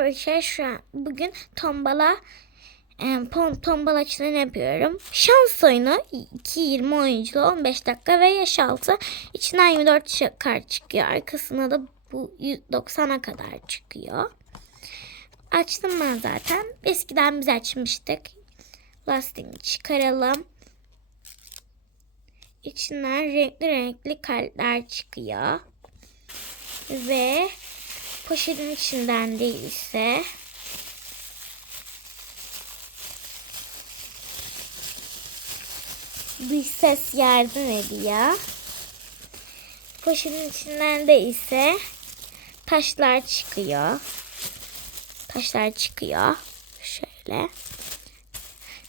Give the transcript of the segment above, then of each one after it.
arkadaşlar şu an bugün tombala e, pon- tombala açılımı yapıyorum. Şans oyunu 2-20 oyunculu 15 dakika ve yaş altı. İçinden 24 şa- kart çıkıyor. Arkasına da bu 90'a kadar çıkıyor. Açtım ben zaten. Eskiden biz açmıştık. Lastiğini çıkaralım. İçinden renkli renkli kalpler çıkıyor. Ve poşetin içinden değilse bir ses yardım ediyor. Poşetin içinden de ise taşlar çıkıyor. Taşlar çıkıyor. Şöyle.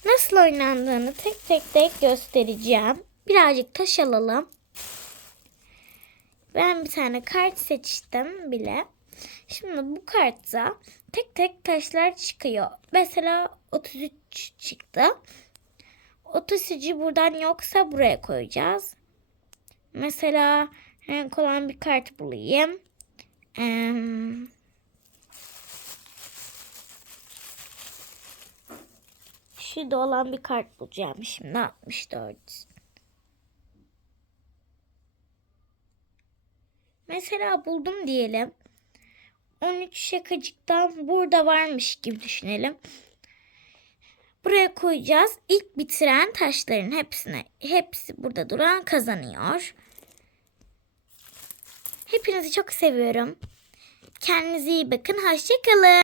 Nasıl oynandığını tek tek tek göstereceğim. Birazcık taş alalım. Ben bir tane kart seçtim bile. Şimdi bu kartta tek tek taşlar çıkıyor. Mesela 33 çıktı. 33'ü buradan yoksa buraya koyacağız. Mesela renk olan bir kart bulayım. Eee Şurada olan bir kart bulacağım şimdi 64. Mesela buldum diyelim. 13 şakacıktan burada varmış gibi düşünelim. Buraya koyacağız. İlk bitiren taşların hepsine hepsi burada duran kazanıyor. Hepinizi çok seviyorum. Kendinize iyi bakın. Hoşçakalın.